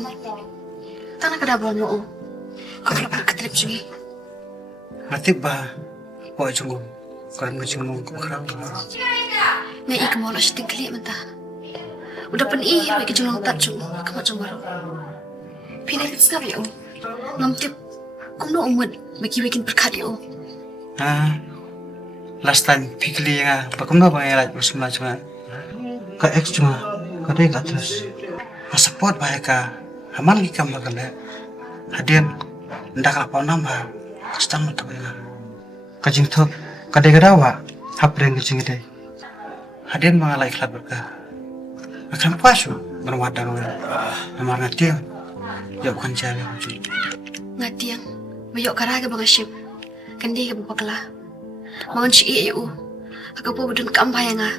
men. Tanah kedabon mo. Ako lang pagkatrip sige. Hati ba? Wah cunggu. Karena cunggu kurang. May ikmo lo siya tingkali man ta. Udah penihiro ikijulong tatso kamu cungaro. Pinalit sa kayo. Ngamtip kung no umad magiwikin perkadyo. Last time pikli nga bakum na ba yalat masumla cuma. Ka ex cuma kadai ka terus. Support ba ka aman gi kam magala. Hadian ndak apa nama. Kastam ta ba. Kajing thok kadai garawa hapreng kajing dai. Hadian mangalai klat berka. Akan pasu berwadang namar ngatiang. Ya bukan jalan. Ngatiang mayok karaga mga ship. Kandi ka bupakla. Mangan si iyo. Aga po budun kaambaya nga.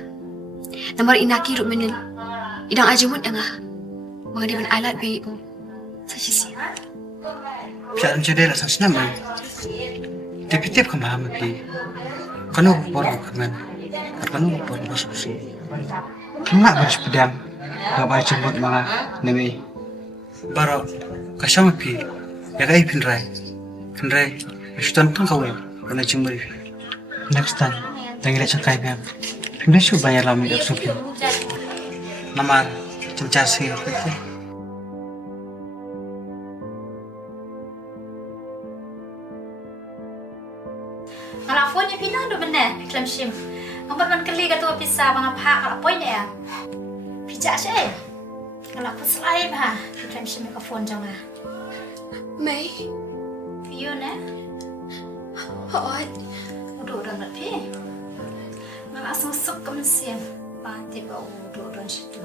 Namar inaki rumenin. Idang ajimut nga. Mga di man alat bayi ko. Sa sisi. Pian jadela sa sinamay. Tip-tip ka mahamad di. Kano borong kaman. At kano borong basusi. Kung nga ba pedang. Gabay cembut mga nemi. Baro kasama pi. Yagai pinray. Pinray. Isutan tang kawin. Kena cemburi. Next time. Tangilat sa kay biyam. Pinray siya bayar lami at supin. Namar. Cencasi. Ngalafonnya pinang do bener, iklam shim. Ngambat man keli ka tua pisa mga pa kalapoy na ya. Pija siya eh. Ngalapon selai ba, iklam shim ka phone jang ah. May. Piyo na. Hoot. Udah ngat pi. Ngalasong sok ka man siya. Pati ba udah situ.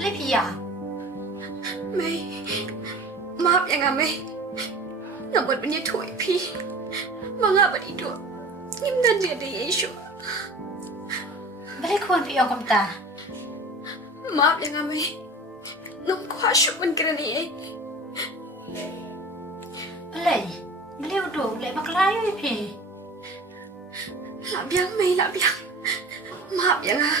Lepia. May. Maaf ya nga May. Namun punya tuai pi. Mga ba't ito? Ngimdan dia di Yesu. Balik kuan pi yung kamta. Maaf ya nga May. Nung kuhasyok man kira ni Alay. Balik udah, balik maklayo pi. Labiang May, labiang. Maaf ya nga.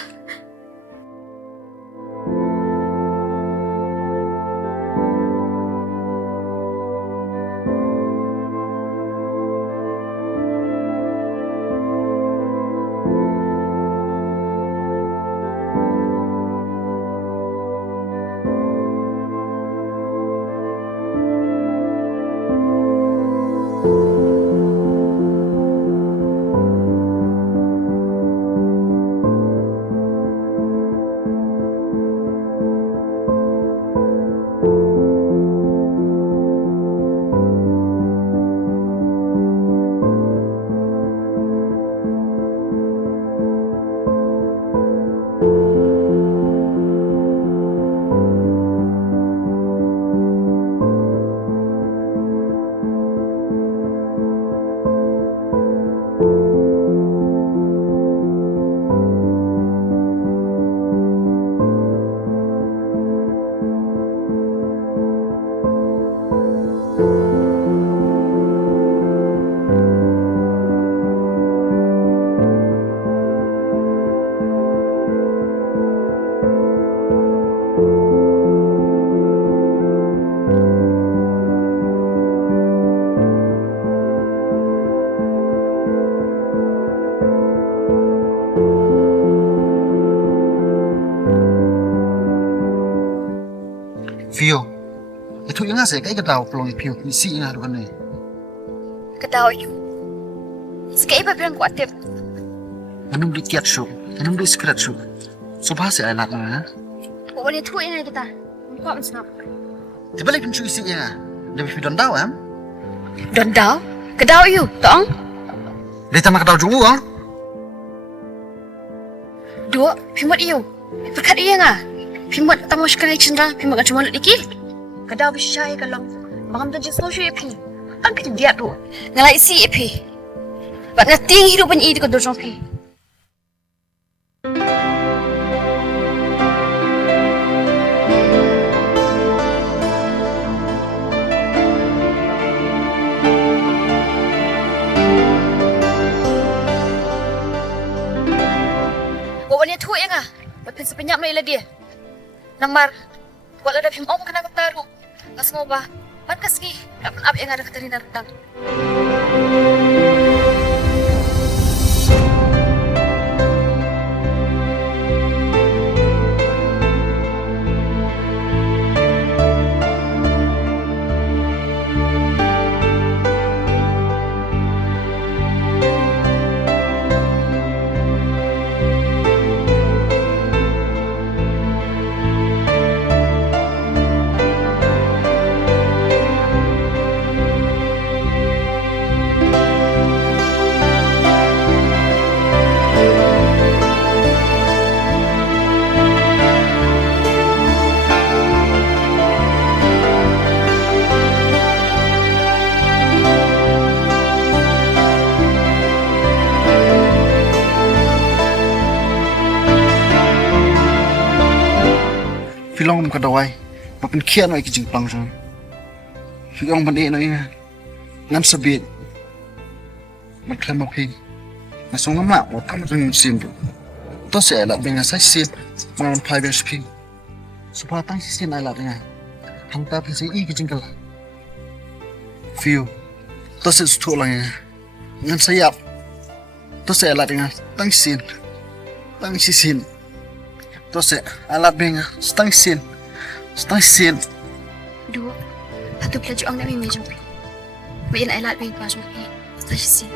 Vio, itu yang saya kayak ketau pelong Vio misi yang ada kan Kadaw yun. Sige iba bilang kuatip. Anong di kiat show, anong di skrat show. So bahasa anak na. Huwag niya tuwin na kita. Kuha man sa Di balik pun isi yang lebih video tahu am. Don daw? Kadaw yun, toong? Dia tak ketau juga. Dua, pimot iyo. Berkat iya nga. Pimot tamo siya kanay cindra, pimot ka cumanot iki. Kadaw bisa siya ka lang. Bakam ta jis mo siya ipi. Ang kita dia tu. Ngalai si ipi. Ba't nga ting hidupan iya di ko dojong pi. Wawan niya tuwa nga. Ba't pinsa pinya mo ila dia. Namar, wala na yung ka na magtaro. Kas mo ba? Pankaski, dapat abi nga na Katarina Rutang. Filong mo kadaway. Mapinkian mo ikijing plang siya. Filong man na iya. Ngam sabit. Magklam maping. Nasong nga mo tama rin yung simbo. Ito si Ella binga sa sin. Mga 5 years ping. Subatang si sin Ella nga. Hangtapin sa ikijing kala. Feel. Ito si suto lang nga. Ngam sayap. Ito si Ella nga. Tang sin. Tang si sin. Entonces, alat benga, stang sin. Duo, hatup la ang namin medyo. May ina ilat may pasok eh. Stasisin.